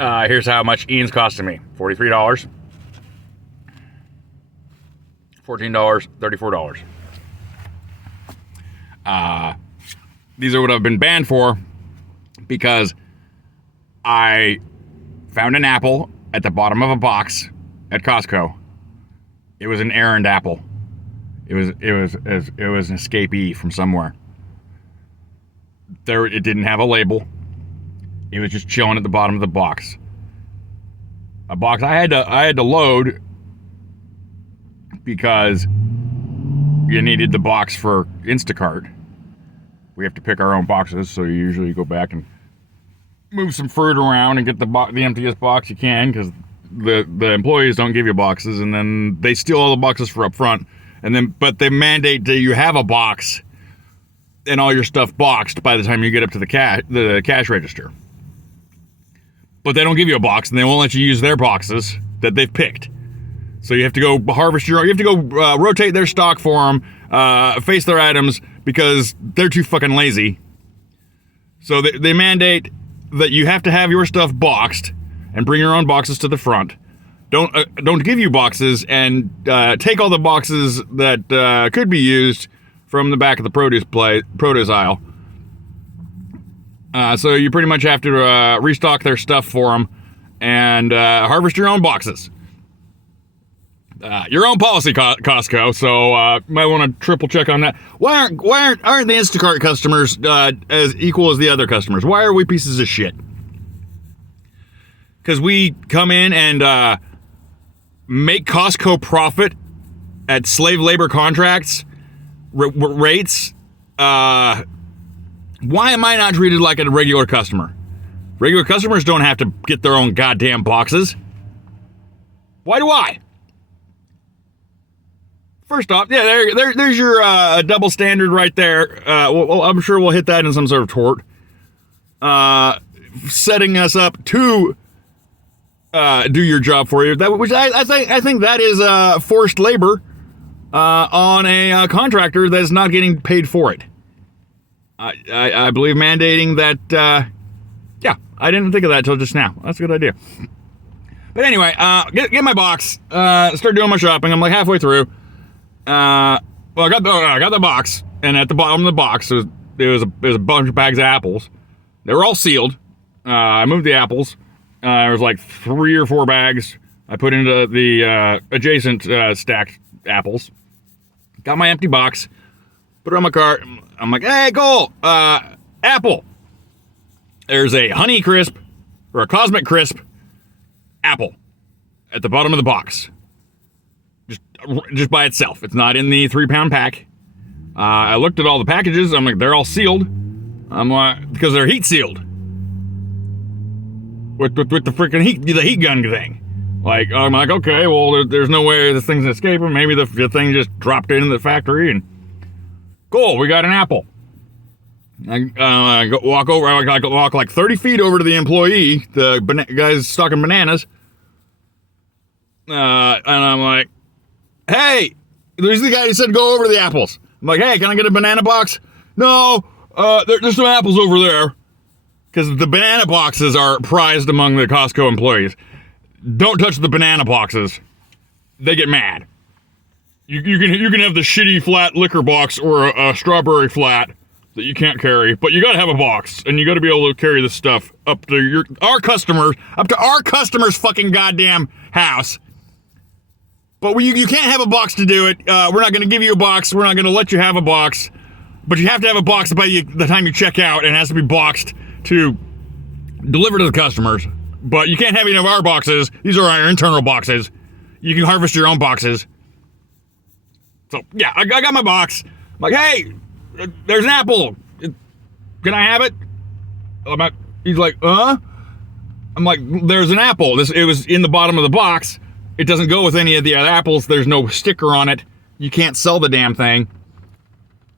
Here's how much Ian's costing me. $43. $14, $34. These are what I've been banned for because I found an apple at the bottom of a box at Costco. It was an errand apple. It was an escapee from somewhere. It didn't have a label. It was just chilling at the bottom of the box. A box I had to load because you needed the box for Instacart. We have to pick our own boxes, so you usually go back and move some fruit around and get the emptiest box you can, because the employees don't give you boxes, and then they steal all the boxes for up front, but they mandate that you have a box and all your stuff boxed by the time you get up to the cash register. But they don't give you a box, and they won't let you use their boxes that they've picked. So you have to go harvest your own. You have to go rotate their stock for them, face their items, because they're too fucking lazy. So they mandate that you have to have your stuff boxed and bring your own boxes to the front. Don't give you boxes and take all the boxes that could be used from the back of the produce aisle. So you pretty much have to restock their stuff for them and harvest your own boxes. Your own policy, Costco. So might want to triple check on that. Why aren't the Instacart customers as equal as the other customers? Why are we pieces of shit? Because we come in and make Costco profit at slave labor contracts rates. Why am I not treated like a regular customer? Regular customers don't have to get their own goddamn boxes. Why do I? First off, yeah, there's your double standard right there. Well, I'm sure we'll hit that in some sort of tort. Setting us up to do your job for you. Which I think that is forced labor on a contractor that's not getting paid for it. I believe mandating that. Yeah, I didn't think of that till just now. That's a good idea. But anyway, get my box. Start doing my shopping. I'm like halfway through. Well, I got the box, and at the bottom of the box there was a bunch of bags of apples. They were all sealed. I moved the apples. There was like 3 or 4 bags I put into the adjacent stacked apples. Got my empty box, put it on my cart. I'm like, hey, Cole, apple. There's a Honey Crisp or a Cosmic Crisp apple at the bottom of the box. Just by itself. It's not in the 3-pound pack. I looked at all the packages. I'm like, they're all sealed. I'm like, because they're heat sealed. With the freaking heat gun thing. Like, I'm like, okay, well, there's no way this thing's escaping. Maybe the thing just dropped into the factory and cool, we got an apple. I walk like 30 feet over to the employee, the guy's stocking bananas. And I'm like, hey, there's the guy who said go over to the apples. I'm like, hey, can I get a banana box? No, there's some apples over there. Because the banana boxes are prized among the Costco employees. Don't touch the banana boxes. They get mad. You can have the shitty flat liquor box or a strawberry flat that you can't carry, but you gotta have a box, and you gotta be able to carry this stuff up to our customers' fucking goddamn house. But you can't have a box to do it. We're not gonna give you a box. We're not gonna let you have a box. But you have to have a box by the time you check out, and it has to be boxed to deliver to the customers. But you can't have any of our boxes. These are our internal boxes. You can harvest your own boxes. So, yeah, I got my box. I'm like, hey, there's an apple. Can I have it? He's like, I'm like, there's an apple. It was in the bottom of the box. It doesn't go with any of the other apples. There's no sticker on it. You can't sell the damn thing.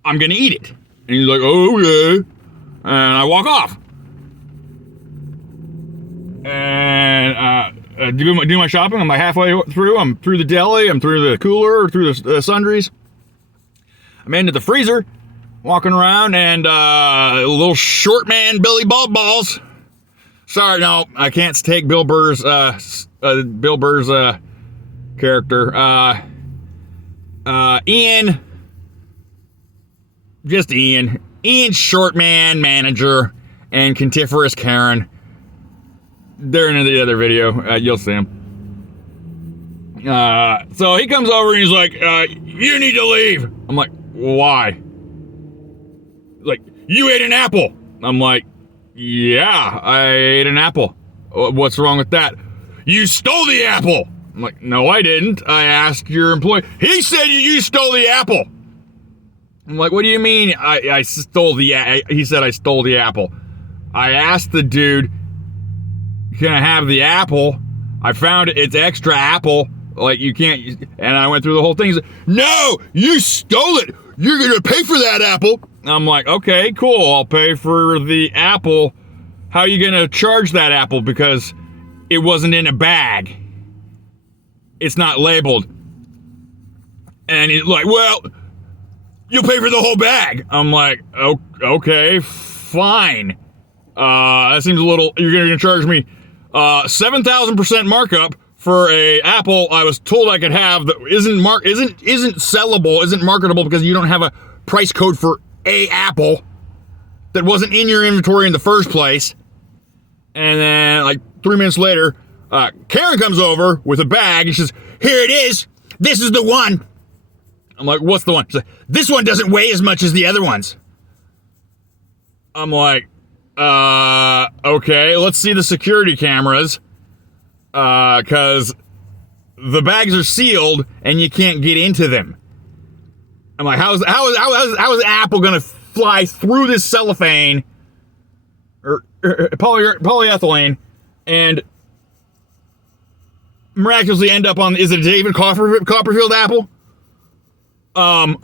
I'm going to eat it. And he's like, oh, yeah. And I walk off. And do my shopping. I'm like halfway through. I'm through the deli. I'm through the cooler, through the sundries. I'm into the freezer, walking around, and a little short man, Billy Balls, Sorry, no, I can't take Bill Burr's character. Ian, just Ian. Ian's short man manager and cantiferous Karen. They're in the other video. You'll see him. So he comes over and he's like, you need to leave. I'm like, why? Like, you ate an apple. I'm like, yeah, I ate an apple. What's wrong with that? You stole the apple. I'm like, no, I didn't. I asked your employee. He said you stole the apple. I'm like, what do you mean I stole the he said I stole the apple. I asked the dude, can I have the apple? I found it, it's extra apple. Like, you can't, and I went through the whole thing. He's like, no, you stole it. You're going to pay for that apple. I'm like, okay, cool. I'll pay for the apple. How are you going to charge that apple? Because it wasn't in a bag. It's not labeled. And he's like, well, you'll pay for the whole bag. I'm like, okay, fine. That seems a little, you're going to charge me 7,000% markup for a apple I was told I could have that isn't sellable, isn't marketable because you don't have a price code for a apple that wasn't in your inventory in the first place. And then like 3 minutes later, Karen comes over with a bag and she says, here it is. This is the one. I'm like, what's the one? She's like, this one doesn't weigh as much as the other ones. I'm like, okay, let's see the security cameras. Cause the bags are sealed and you can't get into them. I'm like, how is Apple gonna fly through this cellophane or polyethylene and miraculously end up on, is it a David Copperfield apple? And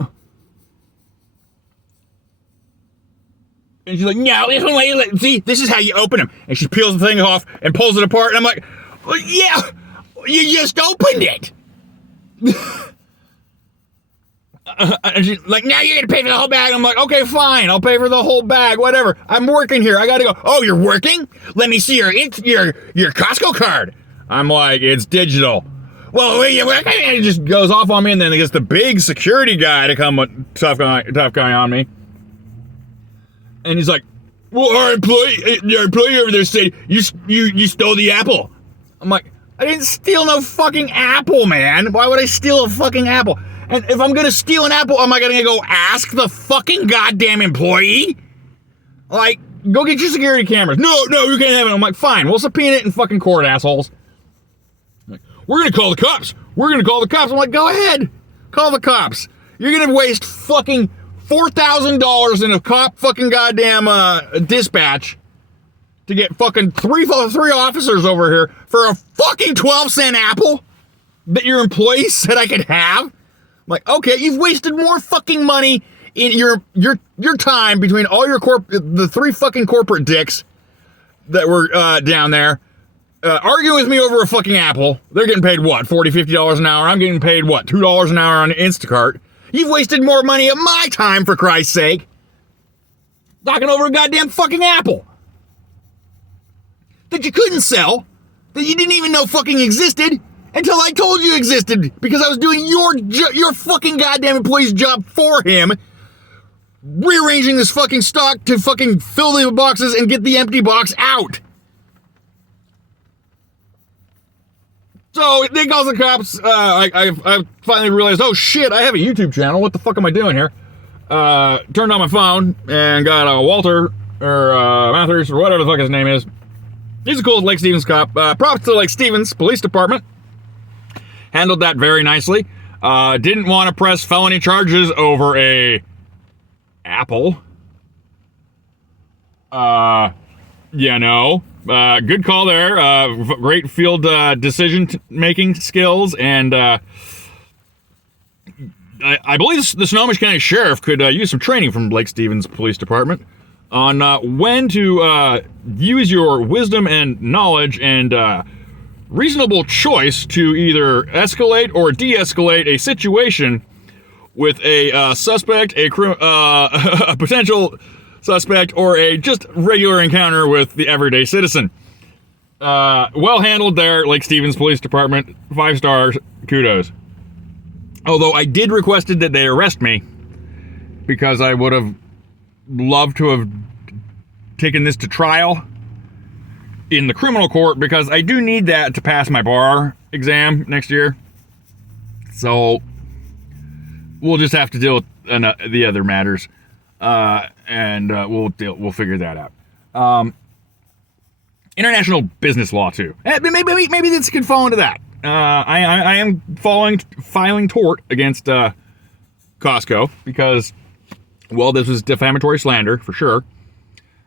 she's like, no, this one, see, this is how you open them. And she peels the thing off and pulls it apart. And I'm like, well, yeah, you just opened it. And she's like, now you're going to pay for the whole bag. I'm like, okay, fine. I'll pay for the whole bag, whatever. I'm working here. I got to go. Oh, you're working? Let me see your Costco card. I'm like, it's digital. Well, it just goes off on me. And then it gets the big security guy to come, tough guy on me. And he's like, well, our employee over there said you stole the apple. I'm like, I didn't steal no fucking apple, man. Why would I steal a fucking apple? And if I'm gonna steal an apple, am I gonna go ask the fucking goddamn employee? Like, go get your security cameras. No, you can't have it. I'm like, fine, we'll subpoena it in fucking court, assholes. Like, we're gonna call the cops. I'm like, go ahead. Call the cops. You're gonna waste fucking $4,000 in a cop fucking goddamn dispatch to get fucking three officers over here for a fucking 12-cent apple that your employee said I could have. I'm like, okay, you've wasted more fucking money in your time between all your the three fucking corporate dicks that were down there arguing with me over a fucking apple. They're getting paid what, $40, $50 an hour? I'm getting paid what, $2 an hour on Instacart. You've wasted more money of my time, for Christ's sake, talking over a goddamn fucking apple that you couldn't sell, that you didn't even know fucking existed until I told you existed, because I was doing your fucking goddamn employee's job for him, rearranging this fucking stock to fucking fill the boxes and get the empty box out. So they call the cops. I finally realized, oh shit, I have a YouTube channel. What the fuck am I doing here? Turned on my phone and got Walter or Mathers or whatever the fuck his name is. He's a cool Lake Stevens cop. Props to Lake Stevens Police Department. Handled that very nicely. Didn't want to press felony charges over a apple. Good call there. Great field decision-making skills, and I believe the Snohomish County Sheriff could use some training from Lake Stevens Police Department on when to use your wisdom and knowledge and reasonable choice to either escalate or de-escalate a situation with a suspect, a potential suspect, or a just regular encounter with the everyday citizen. Well handled there, Lake Stevens Police Department. 5 stars. Kudos. Although I did requested that they arrest me because I would have loved to have taken this to trial in the criminal court because I do need that to pass my bar exam next year. So we'll just have to deal with the other matters, and we'll figure that out. International business law too. Maybe this could fall into that. I am filing tort against Costco because, well, this was defamatory slander for sure.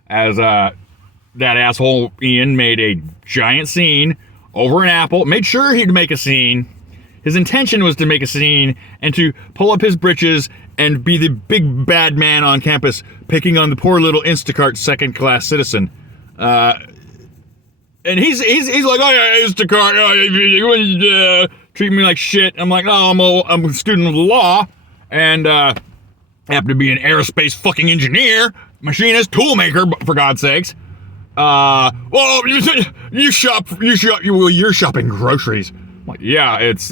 As that asshole Ian made a giant scene over an apple, made sure he'd make a scene. His intention was to make a scene and to pull up his britches and be the big bad man on campus, picking on the poor little Instacart second-class citizen. And he's like, oh yeah, Instacart, you treat me like shit. I'm like, oh, I'm a student of the law, and happen to be an aerospace fucking engineer, machinist, toolmaker, for God's sakes. Well, you're shopping groceries. I'm like, yeah, it's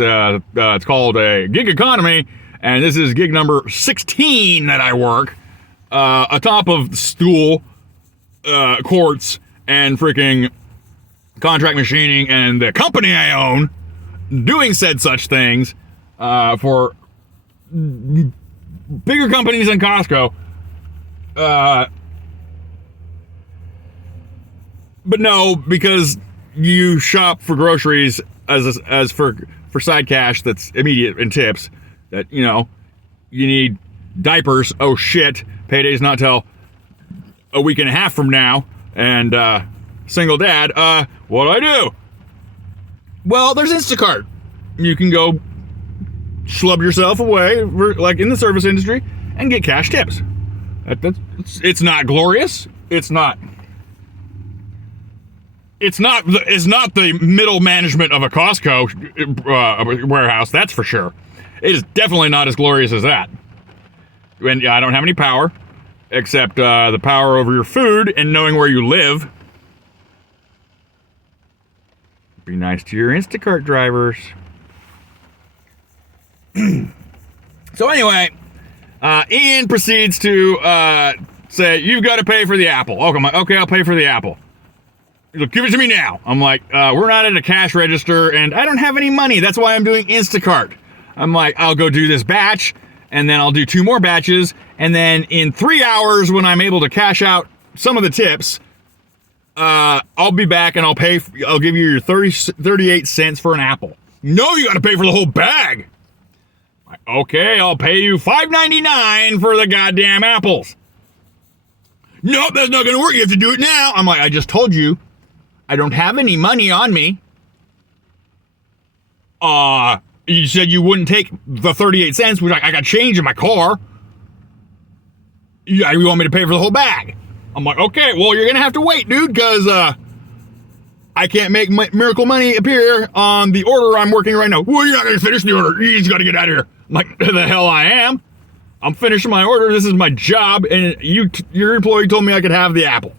called a gig economy, and this is gig number 16 that I work, atop of stool, courts, and freaking contract machining, and the company I own, doing said such things, for bigger companies than Costco. But no, because you shop for groceries as for side cash that's immediate and tips, that, you know, you need diapers. Oh shit, payday's not till a week and a half from now, and single dad, what do I do? Well, there's Instacart. You can go schlub yourself away, like in the service industry, and get cash tips. It's not glorious. It's not the middle management of a Costco warehouse, that's for sure. It is definitely not as glorious as that. And I don't have any power, except the power over your food and knowing where you live. Be nice to your Instacart drivers. So anyway, Ian proceeds to say, you've got to pay for the apple. Okay, I'll pay for the apple. Look, give it to me now. I'm like, we're not at a cash register, and I don't have any money. That's why I'm doing Instacart. I'm like, I'll go do this batch, and then I'll do 2 more batches, and then in 3 hours, when I'm able to cash out some of the tips, I'll be back and I'll give you your 38 cents for an apple. No, you got to pay for the whole bag. Like, okay, I'll pay you $5.99 for the goddamn apples. Nope, that's not going to work. You have to do it now. I'm like, I just told you. I don't have any money on me. You said you wouldn't take the 38 cents, which I got change in my car. Yeah, you want me to pay for the whole bag? I'm like, okay, well, you're going to have to wait, dude, because I can't make miracle money appear on the order I'm working right now. Well, you're not going to finish the order. You just got to get out of here. I'm like, the hell I am. I'm finishing my order. This is my job, and your employee told me I could have the apple.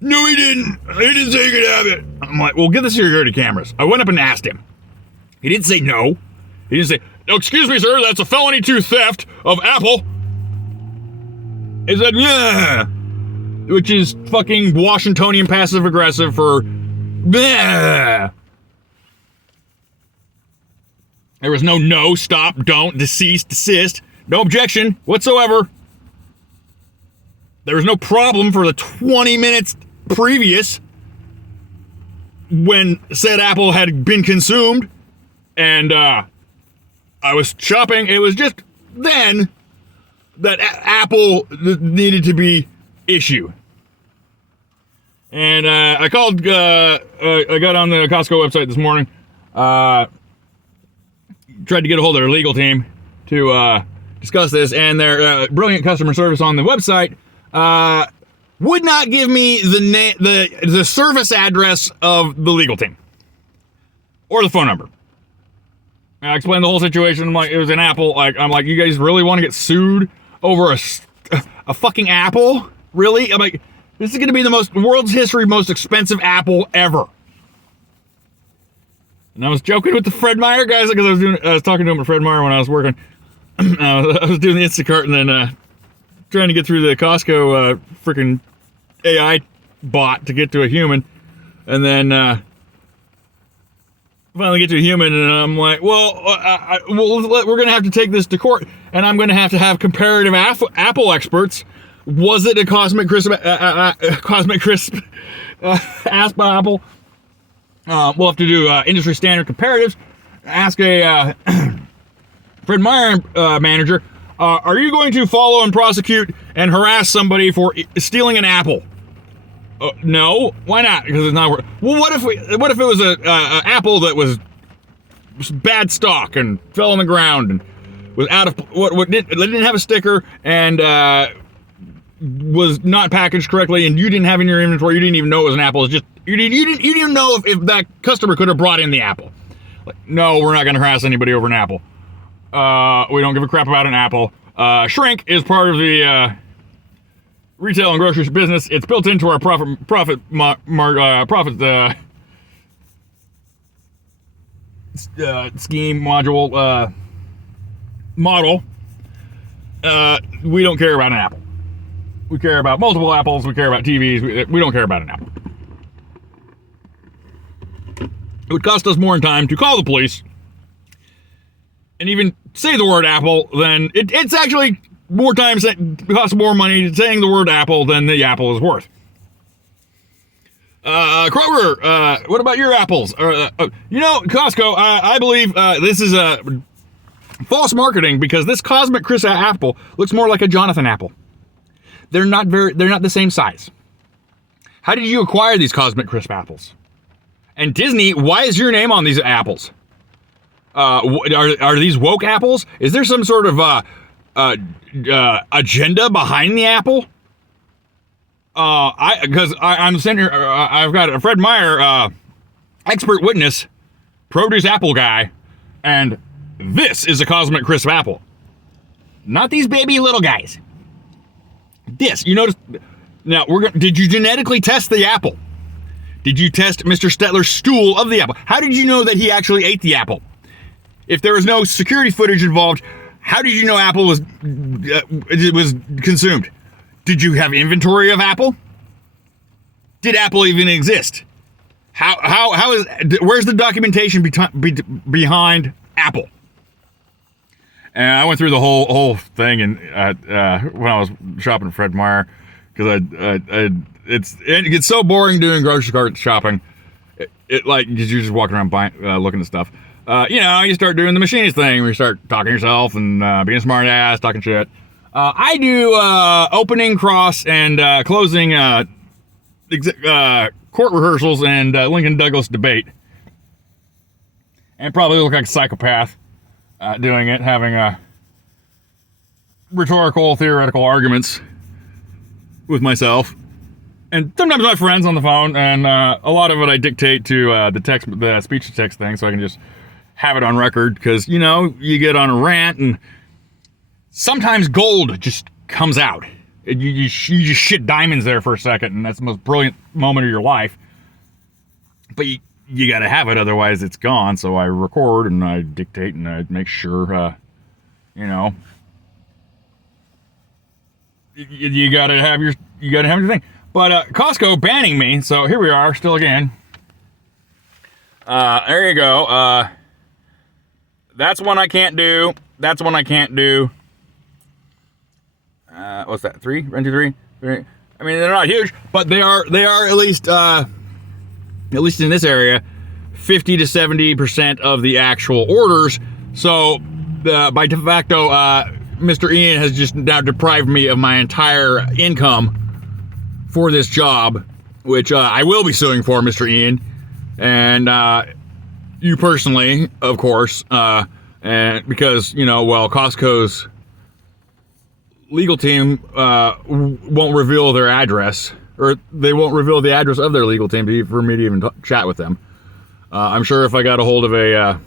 No, he didn't. He didn't say you could have it. I'm like, well, get the security cameras. I went up and asked him. He didn't say no. He didn't say, oh, excuse me, sir, that's a felony 2 theft of apple. He said, yeah, which is fucking Washingtonian passive-aggressive for, bleh. There was no, stop, don't, desist, no objection whatsoever. There was no problem for the 20 minutes previous when said apple had been consumed, and I was shopping. It was just then that apple needed to be issued. And I called, I got on the Costco website this morning, tried to get a hold of their legal team to discuss this, and their brilliant customer service on the website would not give me the service address of the legal team or the phone number. And I explained the whole situation. I'm like, it was an apple. I'm like, you guys really want to get sued over a fucking apple? Really? I'm like, This is going to be the world's history most expensive apple ever. And I was joking with the Fred Meyer guys because I was talking to him at Fred Meyer when I was working. I was doing the Instacart and then trying to get through the Costco freaking AI bot to get to a human, and then finally get to a human, and I'm like, well, we're going to have to take this to court, and I'm going to have comparative Apple experts. Was it a Cosmic Crisp apple? We'll have to do industry standard comparatives. Ask a Fred Meyer manager, are you going to follow and prosecute and harass somebody for stealing an apple? No. Why not? Because it's not worth. Well, what if it was a apple that was bad stock and fell on the ground and was out of didn't have a sticker and was not packaged correctly, and you didn't have in your inventory, you didn't even know it was an apple. It's just you didn't even know if that customer could have brought in the apple. Like, no, we're not going to harass anybody over an apple. We don't give a crap about an apple. Shrink is part of the retail and grocery business. It's built into our profit scheme module model. We don't care about an apple. We care about multiple apples. We care about TVs. We don't care about an apple. It would cost us more in time to call the police and even say the word apple than it's actually more time, costs more money saying the word apple than the apple is worth. Kroger, what about your apples? Costco, I believe this is a false marketing because this Cosmic Crisp apple looks more like a Jonathan apple. They're not the same size. How did you acquire these Cosmic Crisp apples? And Disney, why is your name on these apples? Are these woke apples? Is there some sort of agenda behind the apple? I'm sitting here. I've got a Fred Meyer expert witness, produce apple guy, and this is a Cosmic Crisp apple. Not these baby little guys. This, you notice. Now did you genetically test the apple? Did you test Mr. Stetler's stool of the apple? How did you know that he actually ate the apple? If there was no security footage involved, how did you know apple was consumed? Did you have inventory of apple? Did apple even exist? Where's the documentation behind apple? And I went through the whole thing, and when I was shopping at Fred Meyer, because it gets so boring doing grocery cart shopping. You're just walking around buying, looking at stuff. You start doing the machinist thing where you start talking to yourself and being a smart ass, talking shit. I do opening, cross, and closing court rehearsals and Lincoln Douglas debate. And probably look like a psychopath doing it, having rhetorical, theoretical arguments with myself. And sometimes my friends on the phone, and a lot of it I dictate to the speech-to-text thing, so I can just have it on record, because, you get on a rant, and sometimes gold just comes out. You just shit diamonds there for a second, and that's the most brilliant moment of your life. But you gotta have it, otherwise it's gone, so I record, and I dictate, and I make sure, you gotta have your thing. But Costco banning me, so here we are, still again. There you go. That's one I can't do. That's one I can't do. What's that? 3? 1, 2, 3? 3? I mean, they're not huge, but they are at least in this area, 50 to 70% of the actual orders. So by de facto, Mr. Ian has just now deprived me of my entire income for this job, which I will be suing for, Mr. Ian, and you personally, of course, and because Costco's legal team won't reveal their address, or they won't reveal the address of their legal team for me to even chat with them. I'm sure if I got a hold of a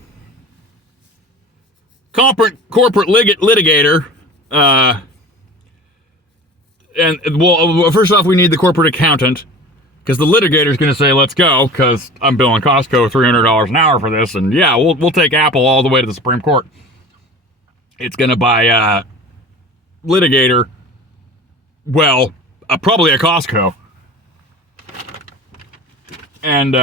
corporate litigator, And, well, first off, we need the corporate accountant, because the litigator's going to say, let's go, because I'm billing Costco $300 an hour for this, and yeah, we'll take Apple all the way to the Supreme Court. It's going to buy litigator, well, probably a Costco. And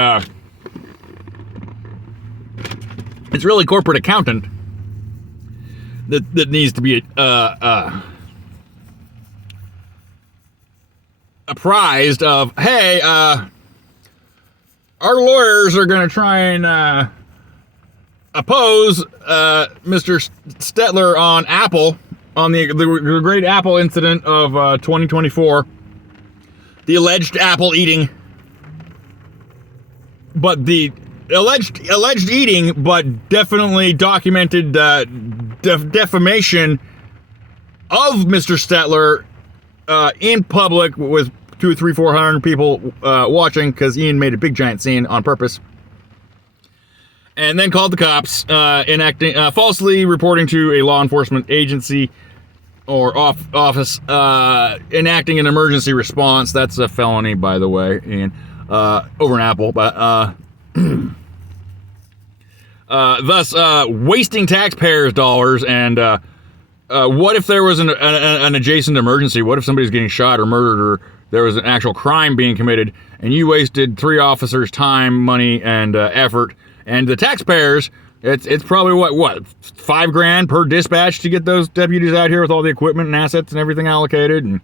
it's really corporate accountant that needs to be apprised of, hey, our lawyers are going to try and oppose Mr. Stetler on Apple, on the Great Apple incident of 2024, the alleged apple eating, but the alleged eating, but definitely documented defamation of Mr. Stetler in public with 200, 300, 400 people watching, because Ian made a big giant scene on purpose. And then called the cops, falsely reporting to a law enforcement agency or office, enacting an emergency response. That's a felony, by the way, Ian, over an Apple. But thus wasting taxpayers' dollars. And what if there was an adjacent emergency? What if somebody's getting shot or murdered, or there was an actual crime being committed, and you wasted 3 officers' time, money, and effort, and the taxpayers? It's probably what $5,000 per dispatch to get those deputies out here with all the equipment and assets and everything allocated, and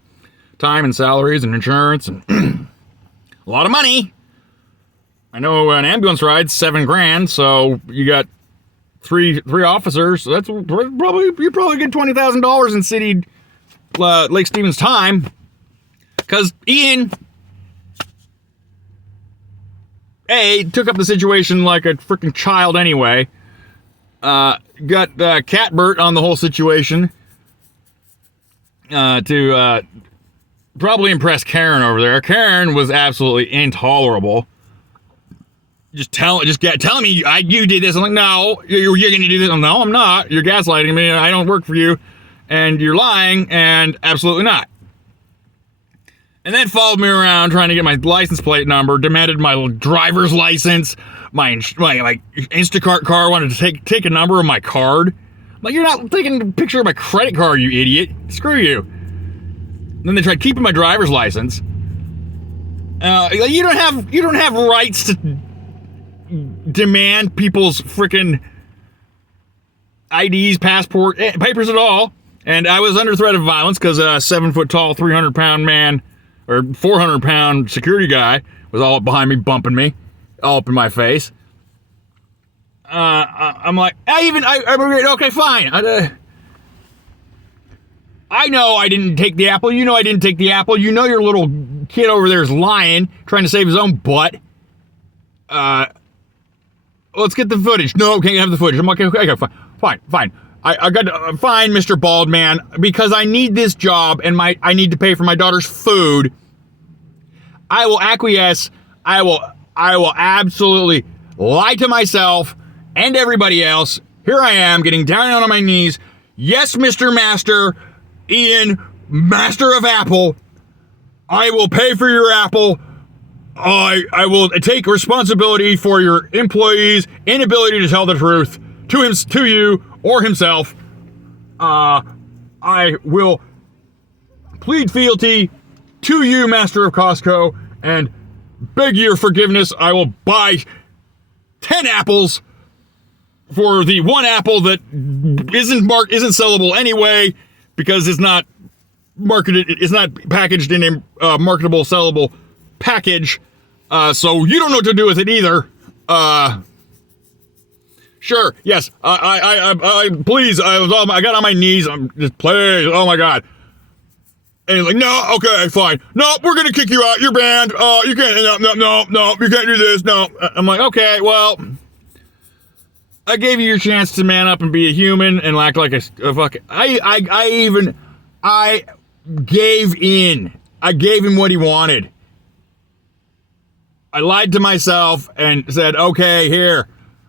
time and salaries and insurance, and a lot of money. I know an ambulance ride's $7,000, so you got three officers. So that's probably, you probably get $20,000 in city Lake Stevens time, because Ian took up the situation like a freaking child anyway. Got catbert on the whole situation to probably impress Karen over there. Karen was absolutely intolerable. telling me you did this. I'm like, no, you're going to do this. No, I'm not. You're gaslighting me. I don't work for you, and you're lying, and absolutely not. And then followed me around trying to get my license plate number, demanded my driver's license, my Instacart car, wanted to take a number of my card. I'm like, you're not taking a picture of my credit card, you idiot. Screw you. And then they tried keeping my driver's license. You don't have rights to demand people's freaking IDs, passport, papers at all. And I was under threat of violence because a 7-foot-tall, 300-pound man, or 400-pound security guy was all up behind me, bumping me, all up in my face. I'm like, okay, fine. I know I didn't take the apple. You know I didn't take the apple. You know your little kid over there is lying, trying to save his own butt. Let's get the footage. No, can't have the footage. I'm like, okay, fine. I got to find Mr. Bald Man because I need this job and I need to pay for my daughter's food. I will acquiesce. I will absolutely lie to myself and everybody else. Here I am getting down on my knees. Yes, Mr. Master, Ian, Master of Apple. I will pay for your apple. I will take responsibility for your employees' inability to tell the truth to you or himself. I will plead fealty to you, Master of Costco, and beg your forgiveness. I will buy 10 apples for the one apple that isn't sellable anyway, because it's not marketed. It's not packaged in a marketable, sellable package. So you don't know what to do with it either. Sure. Yes. Please. I got on my knees. I'm just, please. Oh my God. And he's like, no. Okay. Fine. No, we're gonna kick you out. You're banned. You can't. No. You can't do this. No. I'm like, okay. Well, I gave you your chance to man up and be a human and act like a fucking. I gave in. I gave him what he wanted. I lied to myself and said, okay, here.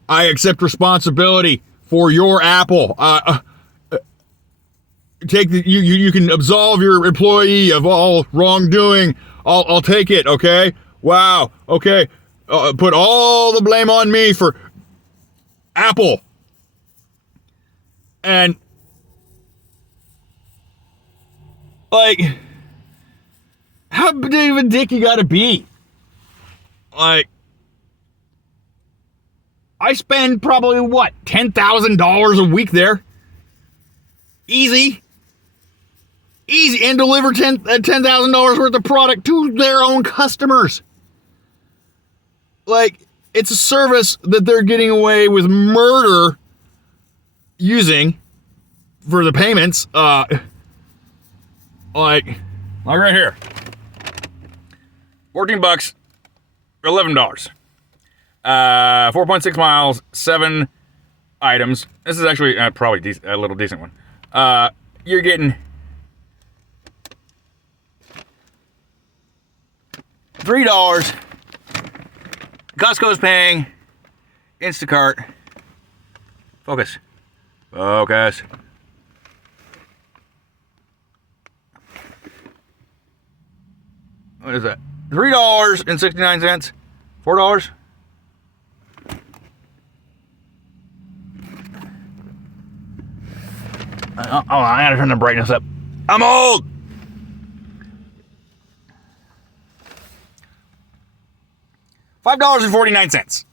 I accept responsibility for your apple. you can absolve your employee of all wrongdoing. I'll take it, okay? Wow, okay. Put all the blame on me for Apple. And, like, how big of a dick you gotta be? Like, I spend probably, what, $10,000 a week there? Easy, and deliver $10,000 worth of product to their own customers. Like, it's a service that they're getting away with murder using for the payments. Like right here, $14, $11. 4.6 miles, 7 items. This is actually probably a little decent one. You're getting $3. Costco's paying. Instacart. Focus. What is that? $3.69. $4. I gotta turn the brightness up. I'm old. $5.49.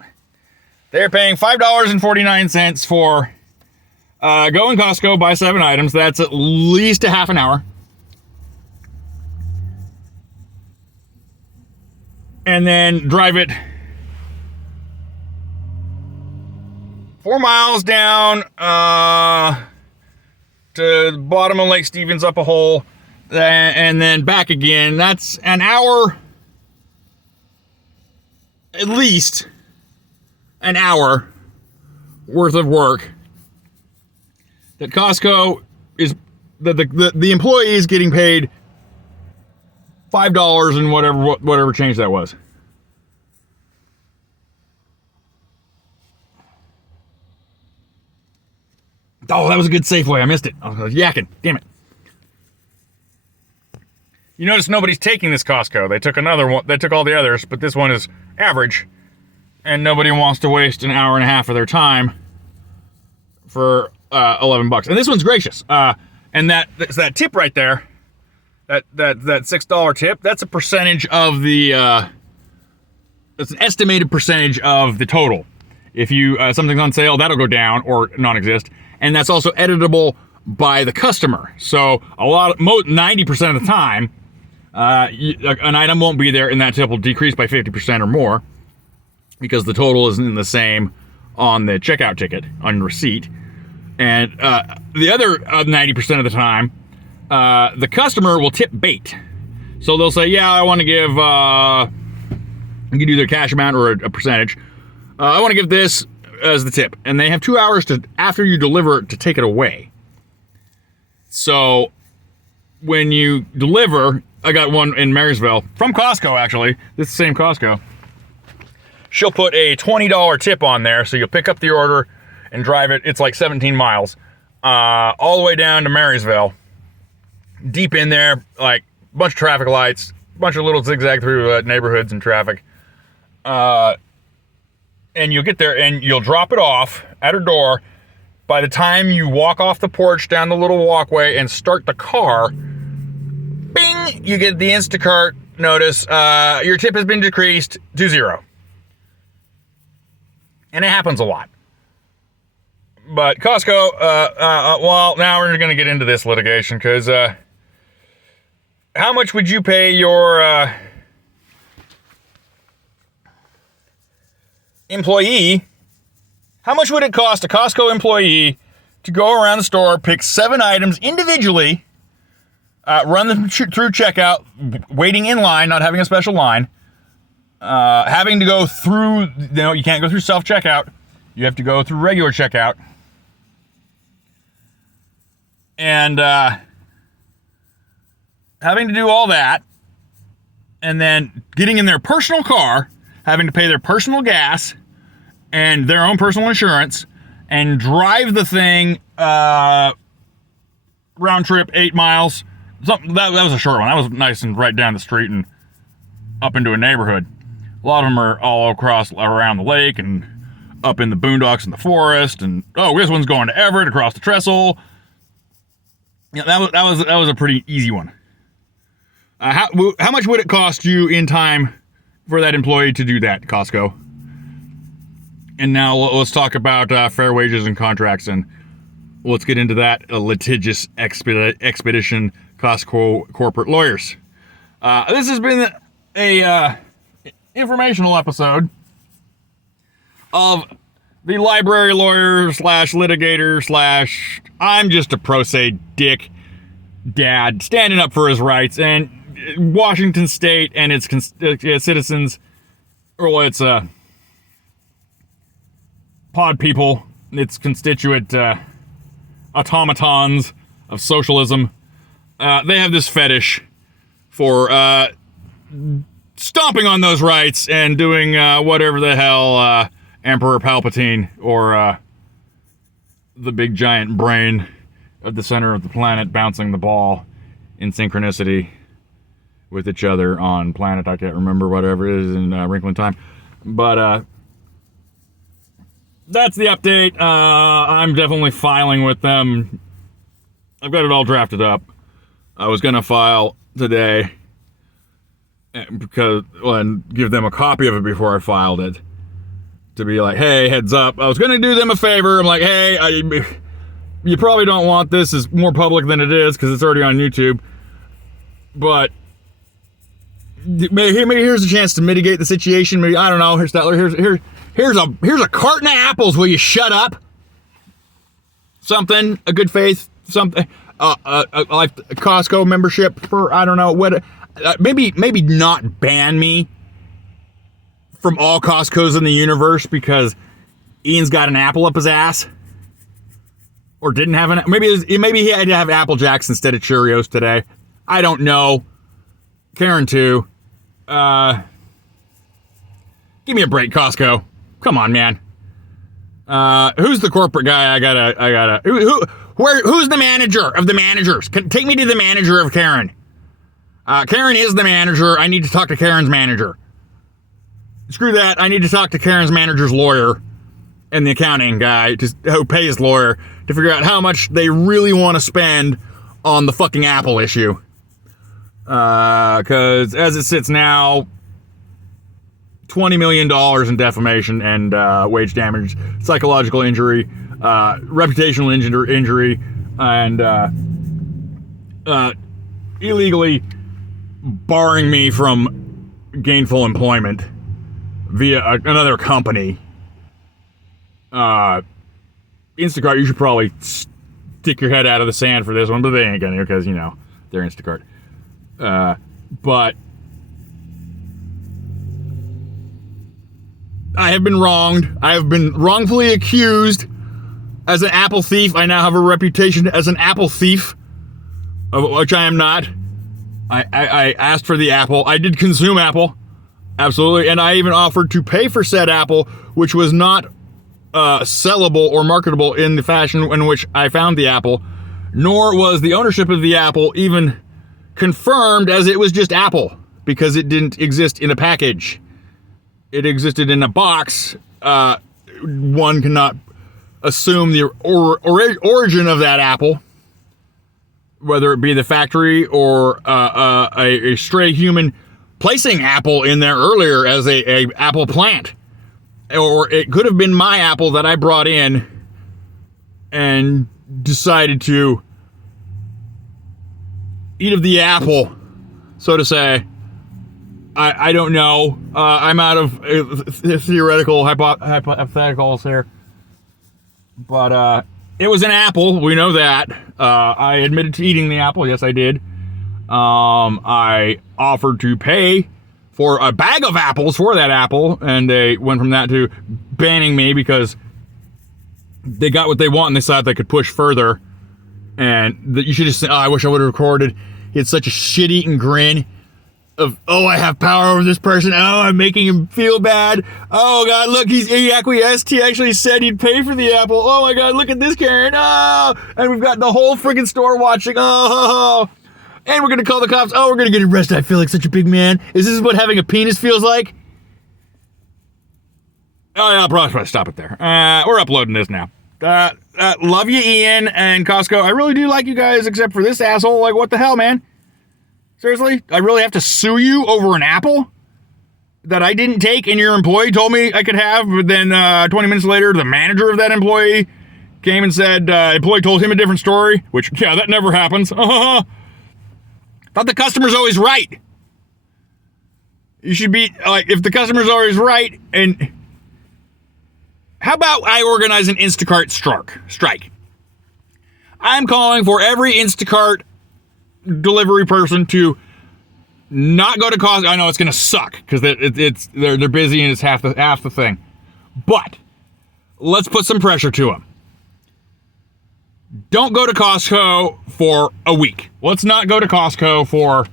They're paying $5.49 for go in Costco, buy 7 items. That's at least a half an hour. And then drive it 4 miles down to the bottom of Lake Stevens, up a hole, and then back again. That's an hour, at least an hour worth of work that Costco is, the employee is getting paid $5 and whatever change that was. Oh, that was a good Safeway. I missed it. I was yakking. Damn it. You notice nobody's taking this Costco. They took another one. They took all the others, but this one is average. And nobody wants to waste an hour and a half of their time for $11. And this one's gracious. And that tip right there, that $6 tip, that's a percentage of the, that's an estimated percentage of the total. If you something's on sale, that'll go down or non-exist. And that's also editable by the customer. So 90% of the time, an item won't be there, and that tip will decrease by 50% or more because the total isn't the same on the checkout ticket, on receipt. And the other 90% of the time, the customer will tip bait. So they'll say, yeah, I want to give, you can do their cash amount or a percentage. I want to give this as the tip. And they have 2 hours after you deliver to take it away. So when you deliver, I got one in Marysville from Costco, actually. This is the same Costco. She'll put a $20 tip on there. So you'll pick up the order and drive it. It's like 17 miles all the way down to Marysville. Deep in there, like a bunch of traffic lights, a bunch of little zigzag through neighborhoods and traffic. And you'll get there and you'll drop it off at her door. By the time you walk off the porch down the little walkway and start the car, bing, you get the Instacart notice, your tip has been decreased to 0. And it happens a lot. But Costco, well, now we're going to get into this litigation because how much would you pay your employee? How much would it cost a Costco employee to go around the store, pick 7 items individually, run them through checkout, waiting in line, not having a special line, having to go through, you can't go through self-checkout. You have to go through regular checkout. And having to do all that, and then getting in their personal car, having to pay their personal gas and their own personal insurance, and drive the thing round trip, 8 miles. That was a short one. That was nice and right down the street and up into a neighborhood. A lot of them are all around the lake and up in the boondocks in the forest. And this one's going to Everett across the trestle. Yeah, that was a pretty easy one. How much would it cost you in time for that employee to do that, Costco? And now let's talk about fair wages and contracts, and let's get into that litigious expedition, Costco corporate lawyers. This has been a informational episode of the library lawyer / litigator / I'm just a pro se dick dad standing up for his rights, and Washington State and its citizens, or its pod people, its constituent automatons of socialism, they have this fetish for stomping on those rights and doing whatever the hell Emperor Palpatine or the big giant brain at the center of the planet bouncing the ball in synchronicity with each other on planet, I can't remember whatever it is in Wrinkle in Time. But that's the update. I'm definitely filing with them. I've got it all drafted up. I was going to file today and give them a copy of it before I filed it. To be like, hey, heads up. I was going to do them a favor. I'm like, hey, you probably don't want this. It's more public than it is because it's already on YouTube. But maybe here's a chance to mitigate the situation. Maybe, I don't know. Here's a carton of apples. Will you shut up? Something, a good faith, something, like a Costco membership for, I don't know what. Maybe not ban me from all Costco's in the universe because Ian's got an apple up his ass, or didn't have an. Maybe he had to have Apple Jacks instead of Cheerios today. I don't know. Karen too. Give me a break, Costco. Come on, man. Who's the corporate guy? Who's the manager of the managers? Take me to the manager of Karen. Karen is the manager. I need to talk to Karen's manager. Screw that. I need to talk to Karen's manager's lawyer and the accounting guy who pays lawyer to figure out how much they really want to spend on the fucking Apple issue. Because as it sits now, $20 million in defamation and wage damage, psychological injury, reputational injury, and illegally barring me from gainful employment via another company. Instacart, you should probably stick your head out of the sand for this one, but they ain't gonna, because, you know, they're Instacart. But I have been wronged. I have been wrongfully accused as an Apple thief. I now have a reputation as an Apple thief, of which I am not. I asked for the Apple. I did consume Apple. Absolutely. And I even offered to pay for said Apple, which was not sellable or marketable in the fashion in which I found the Apple, nor was the ownership of the Apple even confirmed, as it was just Apple, because it didn't exist in a package. It existed in a box. One cannot assume the origin of that Apple, whether it be the factory or a stray human placing Apple in there earlier as a Apple plant. Or it could have been my Apple that I brought in and decided to eat of the apple, so to say. I don't know. I'm out of theoretical hypotheticals here. But it was an apple. We know that. I admitted to eating the apple. Yes, I did. I offered to pay for a bag of apples for that apple, and they went from that to banning me because they got what they want and they thought they could push further. And you should just say, I wish I would have recorded. He had such a shit-eating grin oh, I have power over this person. Oh, I'm making him feel bad. Oh God, look, he acquiesced. He actually said he'd pay for the apple. Oh my God, look at this, Karen. Oh, and we've got the whole freaking store watching. Oh, and we're gonna call the cops. Oh, we're gonna get arrested. I feel like such a big man. Is this what having a penis feels like? Oh yeah, I'll probably stop it there. We're uploading this now. Love you, Ian and Costco. I really do like you guys, except for this asshole. Like, what the hell, man? Seriously? I really have to sue you over an apple that I didn't take and your employee told me I could have, but then 20 minutes later, the manager of that employee came and said employee told him a different story, which, yeah, that never happens. Thought the customer's always right. You should be, like, if the customer's always right, and how about I organize an Instacart strike? I'm calling for every Instacart delivery person to not go to Costco. I know it's gonna suck because they're busy and it's half the thing, but let's put some pressure to them. Don't go to Costco for a week. Let's not go to Costco for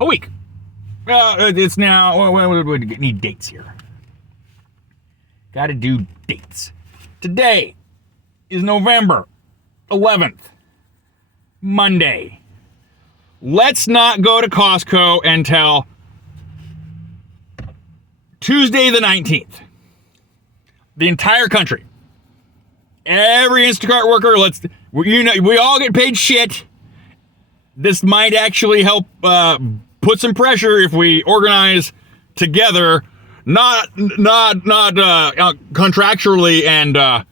a week. It's now. We need dates here. Got to do dates. Today is November 11th. Monday. Let's not go to Costco until Tuesday the 19th. The entire country. Every Instacart worker, we all get paid shit. This might actually help put some pressure if we organize together, not contractually and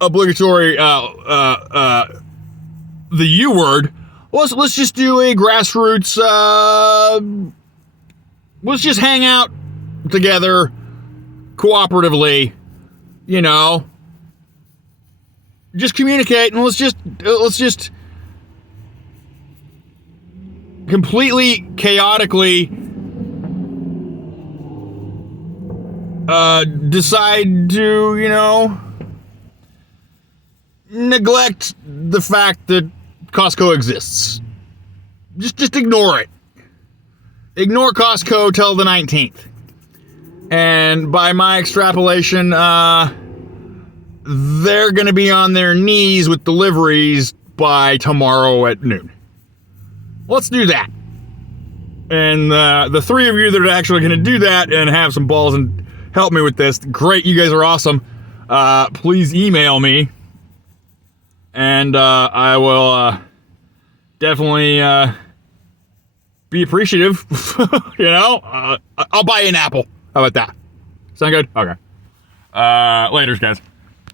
obligatory the U word. Let's just do a grassroots. Let's just hang out together, cooperatively. You know, just communicate, and let's just completely chaotically decide to, you know, neglect the fact that Costco exists. Just ignore it. Ignore Costco till the 19th. And by my extrapolation, they're going to be on their knees with deliveries by tomorrow at noon. Let's do that. And the three of you that are actually going to do that and have some balls and help me with this, great, you guys are awesome. Please email me. And I will definitely be appreciative. You know, I'll buy you an apple. How about that? Sound good? Okay. Laters, guys.